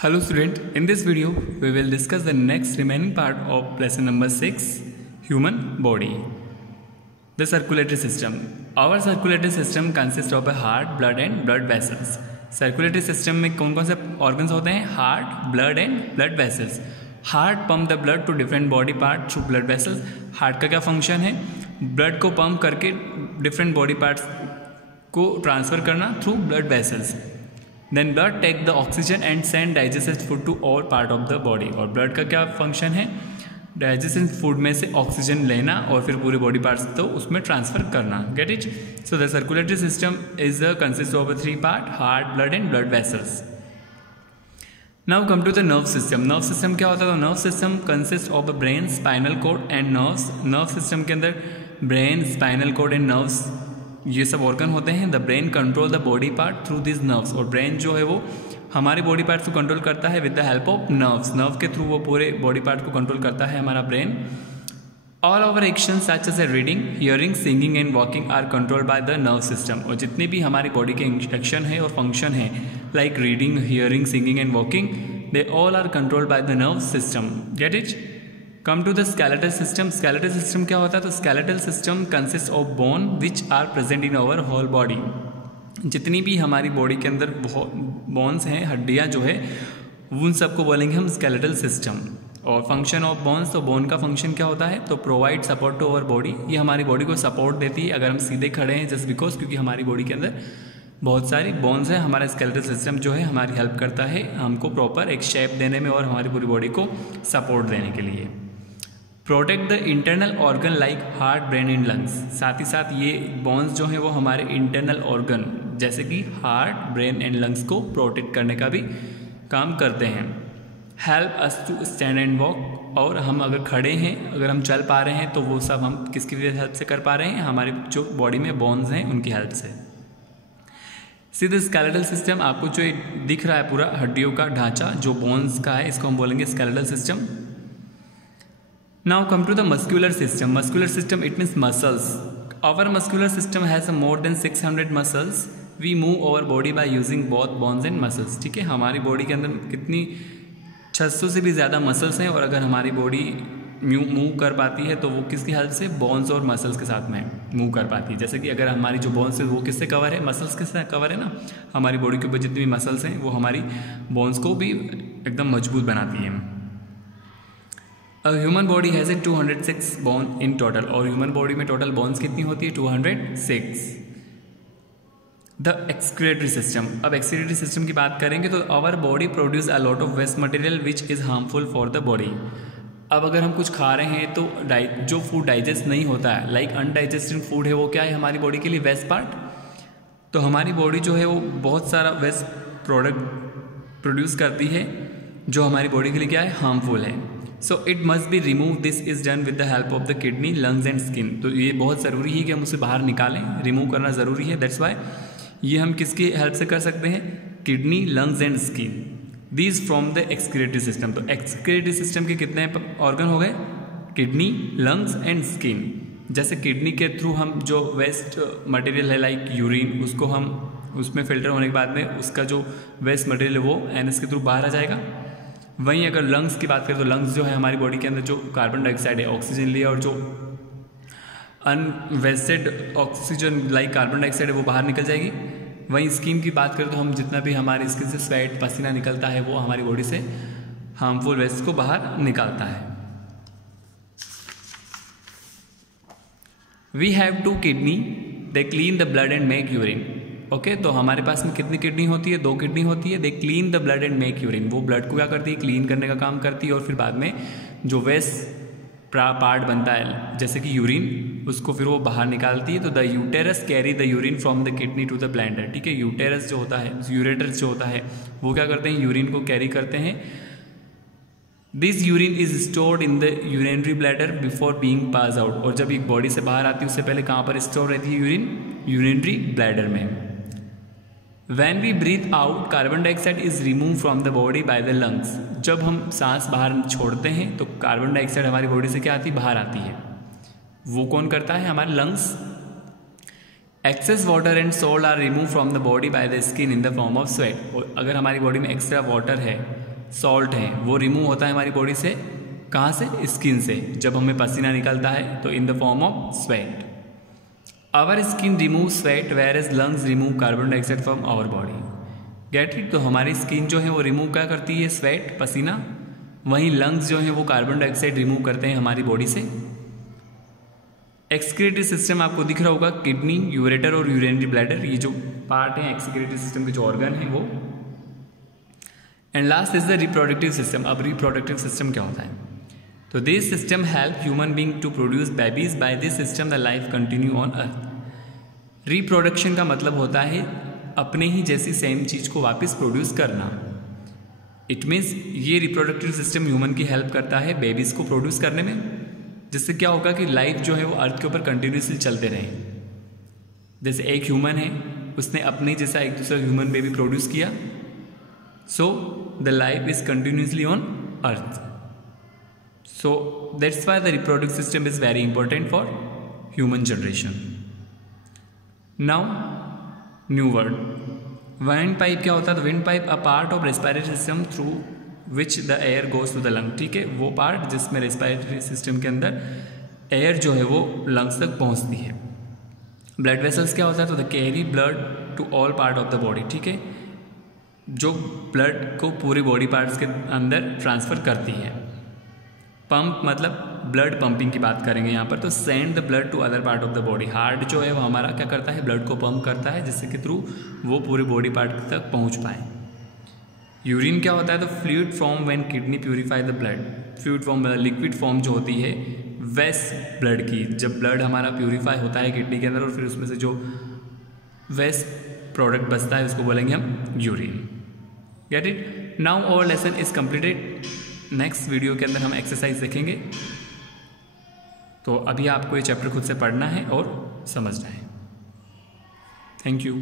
Hello student, in this video we will discuss the next remaining part of lesson number 6, human body. The circulatory system. Our circulatory system consists of a heart, blood and blood vessels. Circulatory system में कौन कौन से organs होते हैं? Heart, blood and blood vessels. Heart pump the blood to different body part through blood vessels. Heart का क्या function है? Blood को pump करके different body parts को transfer करना through blood vessels. Then blood take the oxygen and send digested food to all part of the body. और blood का क्या function है? Digested food में से oxygen लेना और फिर पूरे body parts तो उसमें transfer करना. Get it? So the circulatory system is consists of a 3 part: heart, blood and blood vessels. Now come to the nerve system. Nerve system क्या होता है? तो nerve system consists of a brain, spinal cord and nerves. Nerve system के अंदर brain, spinal cord and nerves ये सब organ होते हैं. The brain control the body part through this nerves. और ब्रेन जो है वो हमारे बॉडी पार्ट्स को कंट्रोल करता है with the help of nerves. Nerve के थ्रू वो पूरे बॉडी पार्ट को कंट्रोल करता है हमारा brain. All over action such as a reading, hearing, singing and walking are control by the nerve system. और जितने भी हमारी बॉडी के एक्शन है और फंक्शन है like reading, hearing, singing and walking, they all are controlled by the nerve system. Get it? Come to the skeletal system. Skeletal system क्या होता है? तो skeletal system consist of bone which are present in our whole body. जितनी भी हमारी body के अंदर bones हैं, हड्डियाँ जो है, उन सबको बोलेंगे हम स्केलेटल सिस्टम. और फंक्शन ऑफ बोन्स, तो बोन का फंक्शन क्या होता है? तो provide support to our body. ये हमारी बॉडी को सपोर्ट देती है अगर हम सीधे खड़े हैं, जस्ट बिकॉज क्योंकि हमारी बॉडी के अंदर बहुत सारी बोन्स हैं. हमारा स्केलेटल सिस्टम जो है हमारी हेल्प करता है हमको प्रॉपर एक शेप देने में और हमारी पूरी बॉडी को सपोर्ट देने के लिए. Protect the internal organ like heart, brain and lungs. साथ ही साथ ये बोन्स जो हैं वो हमारे इंटरनल ऑर्गन जैसे कि हार्ट, ब्रेन एंड लंग्स को प्रोटेक्ट करने का भी काम करते हैं. Help us to stand and walk. और हम अगर खड़े हैं, अगर हम चल पा रहे हैं, तो वो सब हम किसकी हेल्प से कर पा रहे हैं? हमारे जो बॉडी में बोन्स हैं उनकी हेल्प से. सीधे स्केलेटल सिस्टम आपको जो दिख रहा है पूरा हड्डियों का ढांचा जो बोन्स का है, इसको हम बोलेंगे skeletal system. Now come to the muscular system. Muscular system, it means muscles. Our muscular system has more than 600 muscles. We move our body by using both bones and muscles. ठीक है, हमारी body के अंदर कितनी 600 से भी ज़्यादा muscles हैं. और अगर हमारी बॉडी मूव कर पाती है तो वो किसकी हेल्प से? बोन्स और मसल्स के साथ में मूव कर पाती है. जैसे कि अगर हमारी जो बोन्स है वो किससे कवर है? मसल्स के साथ कवर है ना. हमारी बॉडी के ऊपर जितनी भी मसल्स हैं वो हमारी बोन्स को भी एकदम मजबूत बनाती हैं. A human body has a 206 bone in total. और ह्यूमन बॉडी में टोटल बोन्स कितनी होती है? 206. The excretory system. अब एक्सक्रीटरी सिस्टम की बात करेंगे तो our body produce a lot of waste material which is harmful for the body. अब अगर हम कुछ खा रहे हैं तो जो फूड डाइजेस्ट नहीं होता है, लाइक अनडाइजेस्टेड फूड है, वो क्या है हमारी बॉडी के लिए? West part. तो हमारी बॉडी जो है वो बहुत सारा वेस्ट प्रोडक्ट प्रोड्यूस करती है जो हमारी बॉडी के लिए क्या है? हार्मफुल है. So it must be remove. This is done with the help of the kidney, lungs and skin. तो ये बहुत ज़रूरी है कि हम उसे बाहर निकालें, रिमूव करना ज़रूरी है. दैट्स वाई ये हम किसकी हेल्प से कर सकते हैं? Kidney, lungs and skin. These from the excretory system. तो एक्सक्रीटरी सिस्टम के कितने ऑर्गन हो गए? Kidney, lungs and skin. जैसे किडनी के थ्रू हम जो वेस्ट मटेरियल है लाइक यूरिन, उसको हम उसमें फिल्टर होने के बाद में उसका जो वेस्ट मटेरियल है वो एनएस के थ्रू बाहर आ जाएगा. वहीं अगर लंग्स की बात करें तो लंग्स जो है हमारी बॉडी के अंदर जो कार्बन डाइऑक्साइड है, ऑक्सीजन लिया और जो unvested oxygen like carbon dioxide है वो बाहर निकल जाएगी. वहीं स्किन की बात करें तो हम जितना भी हमारी स्किन से स्वेट, पसीना निकलता है वो हमारी बॉडी से हार्मफुल वेस्ट को बाहर निकालता है. We have 2 kidney, they clean the blood and make urine. Okay, तो हमारे पास में कितनी किडनी होती है? 2 किडनी होती है. दे clean the blood and make urine. वो ब्लड को क्या करती है? क्लीन करने का काम करती है. और फिर बाद में जो वेस्ट पार्ट बनता है जैसे कि यूरिन, उसको फिर वो बाहर निकालती है. तो the uterus carry the urine from the kidney to the bladder. ठीक है, यूटेरस जो होता है, यूरेटर्स जो होता है, वो क्या करते हैं? यूरिन को कैरी करते हैं. This urine is stored in the urinary bladder before being pass out. और जब एक बॉडी से बाहर आती है उससे पहले कहाँ पर स्टोर रहती है यूरिन? यूरिनरी ब्लैडर में. When we breathe out, carbon dioxide is removed from the body by the lungs. जब हम सांस बाहर छोड़ते हैं तो कार्बन डाइऑक्साइड हमारी बॉडी से क्या आती है? बाहर आती है. वो कौन करता है? हमारे lungs. Excess water and salt are remove from the body by the skin in the form of sweat. और अगर हमारी बॉडी में एक्स्ट्रा वाटर है सॉल्ट हैं वो रिमूव होता है हमारी बॉडी से, कहाँ से? स्किन से। जब हमें पसीना निकलता है तो in the form of sweat. Our skin remove sweat whereas lungs remove carbon dioxide from our body. Get it? तो हमारी स्किन जो है वो रिमूव क्या करती है? स्वेट, पसीना। वहीं लंग्स जो है वो कार्बन डाइऑक्साइड रिमूव करते हैं हमारी बॉडी से। एक्सक्रीटरी सिस्टम आपको दिख रहा होगा, किडनी, यूरेटर और यूरिनरी ब्लैडर, ये जो पार्ट है एक्सक्रीटरी सिस्टम के जो ऑर्गन है वो। And last is the reproductive system. अब रिप्रोडक्टिव सिस्टम क्या होता है? तो this system help human being to produce babies. By this system the life continue on earth. Reproduction का मतलब होता है अपने ही जैसी सेम चीज को वापस प्रोड्यूस करना। इट मीन्स ये रिप्रोडक्टिव सिस्टम ह्यूमन की हेल्प करता है बेबीज को प्रोड्यूस करने में, जिससे क्या होगा कि लाइफ जो है वो अर्थ के ऊपर कंटिन्यूसली चलते रहे। जैसे एक ह्यूमन है, उसने अपने जैसा एक दूसरा ह्यूमन बेबी प्रोड्यूस किया, so the life is continuously on earth. So that's why the reproductive system is very important for human generation. Now new word, wind pipe क्या होता है? तो wind pipe a part of respiratory system through which the air goes to the lung. ठीक है, वो part जिसमें respiratory system के अंदर एयर जो है वो लंग्स तक पहुंचती है। ब्लड वेसल्स क्या होता है? तो the carry blood to all part of the body. ठीक है, जो ब्लड को पूरे बॉडी पार्ट्स के अंदर ट्रांसफर करती है। पंप मतलब ब्लड पंपिंग की बात करेंगे यहाँ पर, तो send the blood to other part of the body. Heart जो है वो हमारा क्या करता है? ब्लड को पंप करता है, जिससे कि थ्रू वो पूरे बॉडी पार्ट तक पहुँच पाए। यूरिन क्या होता है? तो fluid form when kidney purify the blood. Fluid form मतलब लिक्विड फॉर्म जो होती है वेस्ट ब्लड की, जब ब्लड हमारा प्यूरिफाई होता है किडनी के अंदर और फिर उसमें से जो वेस्ट प्रोडक्ट बचता है उसको बोलेंगे हम urine. Get it? Now our lesson is completed. Next video के अंदर हम एक्सरसाइज देखेंगे। तो अभी आपको ये चैप्टर खुद से पढ़ना है और समझना है। Thank you.